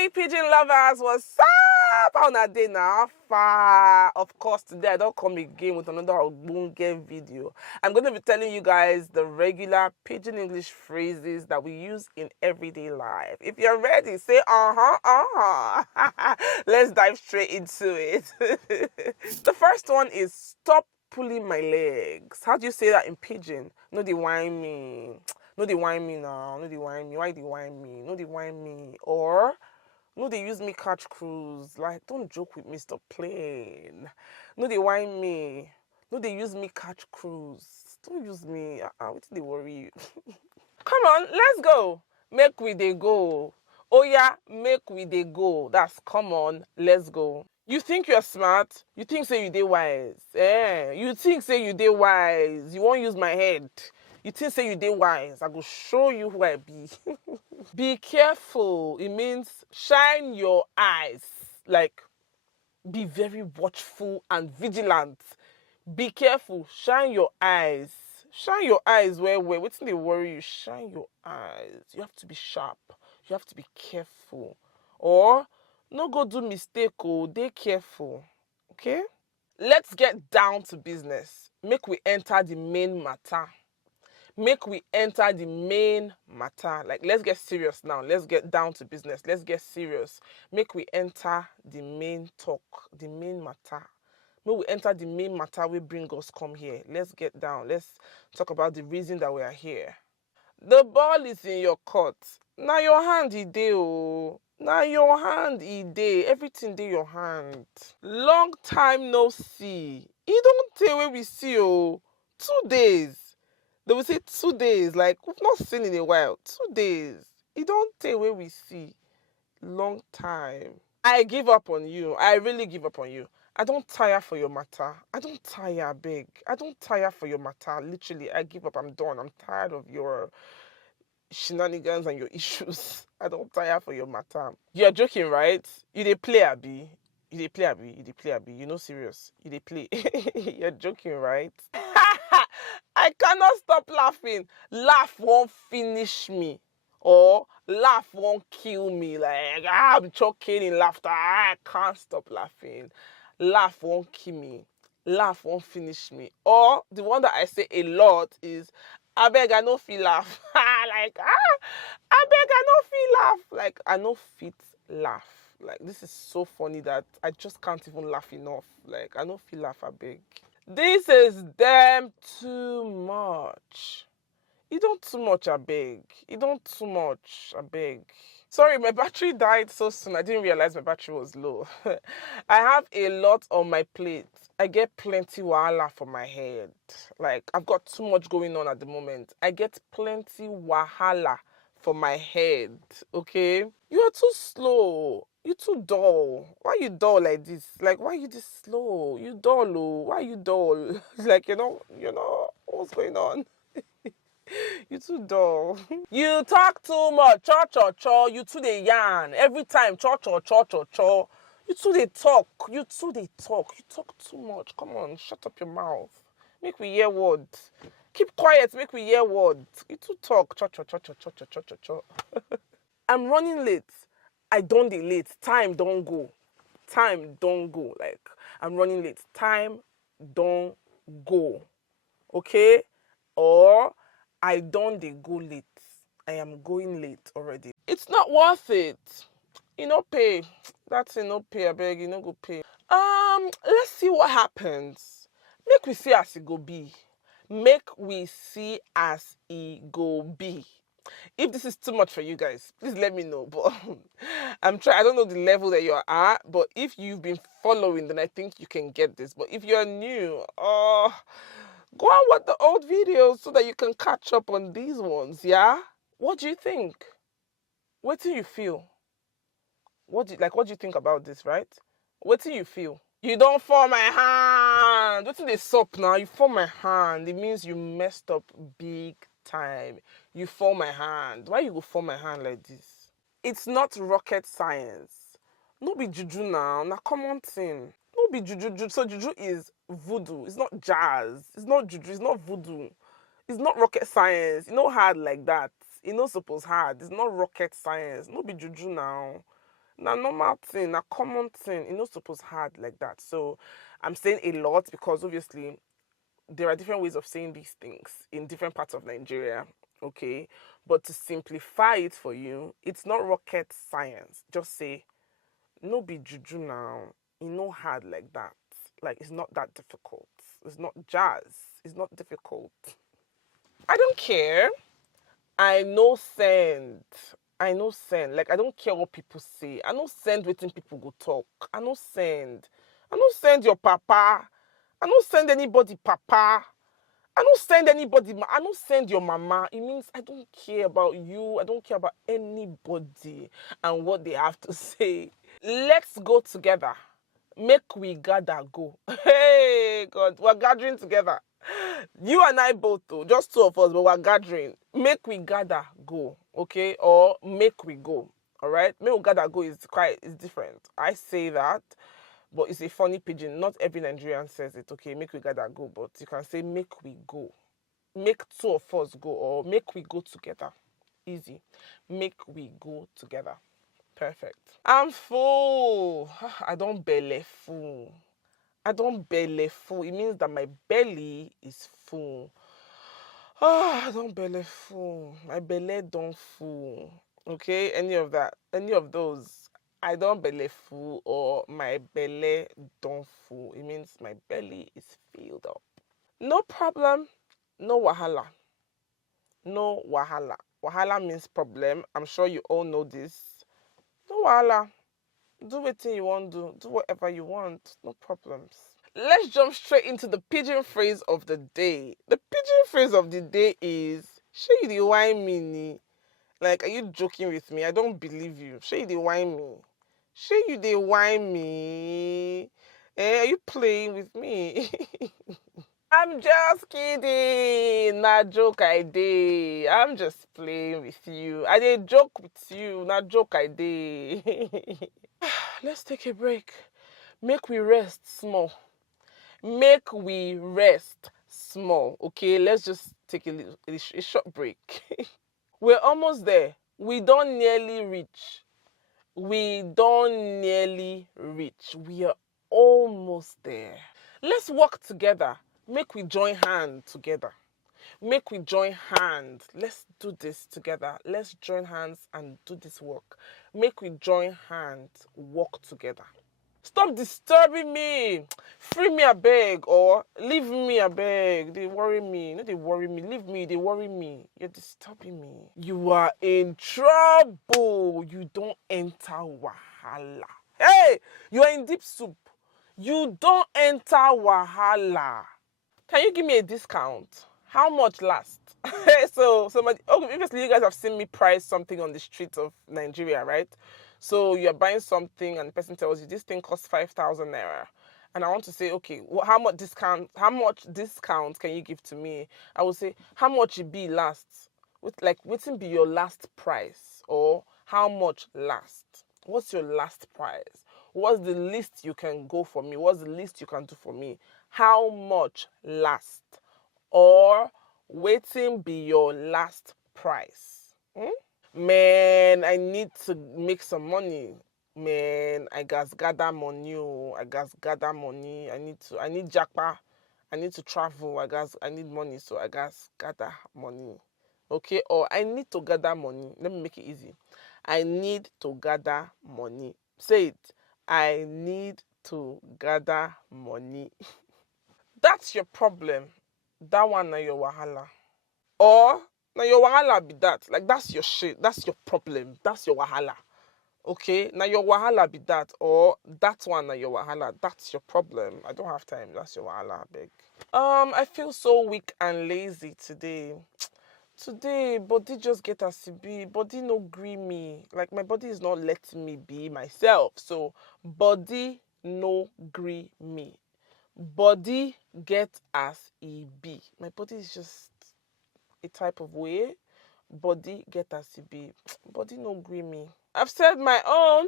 Hey pigeon lovers, what's up? How na day now? Far. Of course, today I don't come again with another Ogbonge video. I'm going to be telling you guys the regular pidgin English phrases that we use in everyday life. If you're ready, say Let's dive straight into it. The first one is stop pulling my legs. How do you say that in pidgin? No, they whine me. No, they whine me now. No, they whine me. Why they whine me? No, they whine me. Or no, they use me catch cruise. Like, don't joke with me, stop playing. No, they whine me. No, they use me catch cruise. Don't use me. What did they worry you? Come on, let's go. Make we they go. Oh yeah, make we they go. That's come on, let's go. You think you're smart? You think say you dey wise? You think say you dey wise? You won't use my head. You think say you dey wise? I go show you who I be. Be careful. It means shine your eyes. Like, be very watchful and vigilant. Be careful. Shine your eyes. Shine your eyes where. What's they worry you? Shine your eyes. You have to be sharp. You have to be careful. Or, no go do mistake. Oh, dey careful. Okay? Let's get down to business. Make we enter the main matter. Make we enter the main matter. Like, let's get serious now. Let's get down to business. Let's get serious. Make we enter the main talk, the main matter. Make we enter the main matter we bring us come here. Let's get down. Let's talk about the reason that we are here. The ball is in your court. Now your hand e dey oh. Now your hand e dey. Everything dey your hand. Long time no see. E don't tey wey we see oh. 2 days. They will say 2 days, like we've not seen in a while. 2 days. It don't take away we see. Long time. I give up on you. I really give up on you. I don't tire for your matter. I don't tire, beg. I don't tire for your matter. Literally, I give up. I'm done. I'm tired of your shenanigans and your issues. I don't tire for your matter. You're joking, right? You dey play, Abi. You dey play, Abi. You dey play, Abi. You know serious. You dey play. You're joking, right? I cannot stop laughing. Laugh won't finish me. Or laugh won't kill me. Like, I'm choking in laughter. I can't stop laughing. Laugh won't kill me. Laugh won't finish me. Or the one that I say a lot is, I beg, I no feel laugh. Like, I beg, I no feel laugh. Like, I no fit laugh. Like, this is so funny that I just can't even laugh enough. Like, I no feel laugh, I beg. This is damn too much. You don't too much, I beg. You don't too much, I beg. Sorry, my battery died so soon. I didn't realize my battery was low. I have a lot on my plate. I get plenty wahala for my head. Like, I've got too much going on at the moment. I get plenty wahala for my head, okay? You are too slow. You too dull. Why you dull like this? Like, why you this slow? You dull, oh. Why you dull? Like, you know, what's going on? You too dull. You talk too much. Cho, cho, cho. You too dey yarn. Every time, cho, cho, cho, cho, cho. You too dey talk. You too dey talk. You talk too much. Come on, shut up your mouth. Make we hear words. Keep quiet, make we hear words. You too talk. Cho, cho, cho, cho, cho, cho, cho, cho, cho. I'm running late. I don't dey late. Time don't go. Time don't go. Like, I'm running late. Time don't go. Okay? Or, I don't dey go late. I am going late already. It's not worth it. You no pay. That's it, no pay, I beg. You no go pay. Let's see what happens. Make we see as it go be. Make we see as it go be. If this is too much for you guys, please let me know. But I'm trying. I don't know the level that you're at, but if you've been following, then I think you can get this. But if you're new, go and watch the old videos so that you can catch up on these ones. Yeah. What do you think? What do you feel? What do you think about this? Right? What do you feel? You don't fall my hand. What's this sup now? You fall my hand. It means you messed up big time. You fall my hand. Why you go fall my hand like this? It's not rocket science. No be juju now. Na common thing. No be juju. So juju is voodoo. It's not jazz. It's not juju. It's not voodoo. It's not rocket science. It's not hard like that. It's not supposed hard. It's not rocket science. No be juju now. Na normal thing, na common thing. It's not supposed hard like that. So I'm saying a lot because obviously there are different ways of saying these things in different parts of Nigeria. Okay. But to simplify it for you, it's not rocket science. Just say, no be juju now. It's not hard like that. Like it's not that difficult. It's not jazz. It's not difficult. I don't care. I no send. I no send. Like I don't care what people say. I no send waiting people go talk. I no send. I no send your papa. I no send anybody papa. I don't send anybody. I don't send your mama. It means I don't care about you. I don't care about anybody and what they have to say. Let's go together. Make we gather go. Hey, God, we're gathering together. You and I both, though, just two of us, but we're gathering. Make we gather go, okay? Or make we go, all right? Make we gather go is different. I say that, but it's a funny pidgin. Not every Nigerian says it, okay? Make we gather go, but you can say make we go. Make two of us go, or make we go together. Easy. Make we go together. Perfect. I'm full. I don't belly full. I don't belly full. It means that my belly is full. I don't belly full. My belly don't full. Okay, any of that, any of those. I don't belly full or my belly don't full. It means my belly is filled up. No problem. No wahala. No wahala. Wahala means problem. I'm sure you all know this. No wahala. Do whatever you want to do whatever you want, no problems. Let's jump straight into the pidgin phrase of the day. The pidgin phrase of the day is shey you dey whine me ni. Like, are you joking with me? I don't believe you. Shey you dey whine me. Shey you dey whine me. Are you playing with me? I'm just kidding. Na joke I dey. I'm just playing with you. I dey joke with you. Na joke I dey. Let's take a break. Make we rest small. Make we rest small. Okay, let's just take a short break. We're almost there. We don't nearly reach. We don't nearly reach. We are almost there. Let's work together. Make we join hand together. Make we join hands. Let's do this together. Let's join hands and do this work. Make we join hands, work together. Stop disturbing me. Free me abeg or leave me abeg. They worry me. No, they worry me. Leave me. They worry me. You're disturbing me. You are in trouble. You don't enter wahala. Hey, you are in deep soup. You don't enter wahala. Can you give me a discount? How much last? Obviously you guys have seen me price something on the streets of Nigeria, right? So you're buying something and the person tells you this thing costs 5,000 naira. And I want to say, okay, how much discount can you give to me? I will say, how much it be last? What's be your last price? Or how much last? What's your last price? What's the least you can go for me? What's the least you can do for me? How much last? Or waiting be your last price? Man, I need to make some money. Man, I gas gather money. I gas gather money. I need japa. I need to travel. I need money, so I gas gather money. Okay, or I need to gather money. Let me make it easy. I need to gather money. Say it. I need to gather money. That's your problem. That one na your wahala. Or na your wahala be that. Like that's your shit. That's your problem. That's your wahala. Okay? Na your wahala be that. Or that one na your wahala. That's your problem. I don't have time. That's your wahala, big. I feel so weak and lazy today. Today, body just get as it be. Body no gree me. Like my body is not letting me be myself. So body no gree me. Body get as e be. My body is just a type of way. Body get as e be. Body no gree me. I've said my own.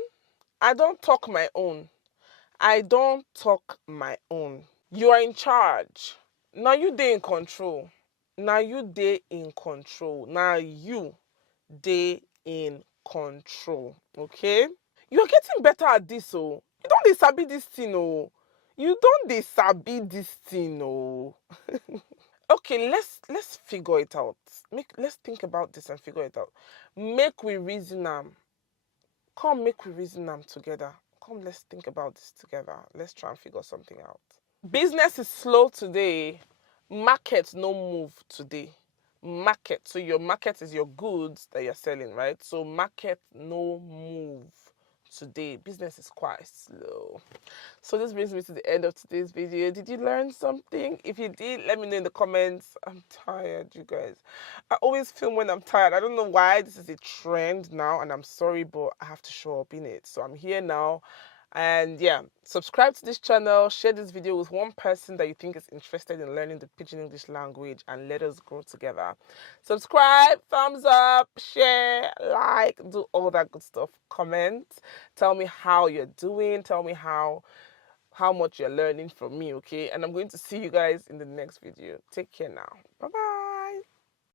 I don't talk my own. I don't talk my own. You are in charge. Now you dey in control. Now you dey in control. Now you dey in control. Okay? You're getting better at this, oh. You don't dey sabi this thing, oh. You don't dey sabi this thing, oh. Okay, let's figure it out. Let's think about this and figure it out. Make we reason am. Come, make we reason them together. Come, let's think about this together. Let's try and figure something out. Business is slow today. Market no move today. Market. So your market is your goods that you're selling, right? So market no move today. Business is quite slow. So this brings me to the end of today's video. Did you learn something? If you did, let me know in the comments. I'm tired, you guys. I always film when I'm tired. I don't know why. This is a trend now, and I'm sorry, but I have to show up in it. So I'm here now. And yeah, subscribe to this channel, share this video with one person that you think is interested in learning the Pidgin English language, and let us grow together. Subscribe, thumbs up, share, like, do all that good stuff. Comment, tell me how you're doing, tell me how much you're learning from me, okay? And I'm going to see you guys in the next video. Take care now. Bye-bye.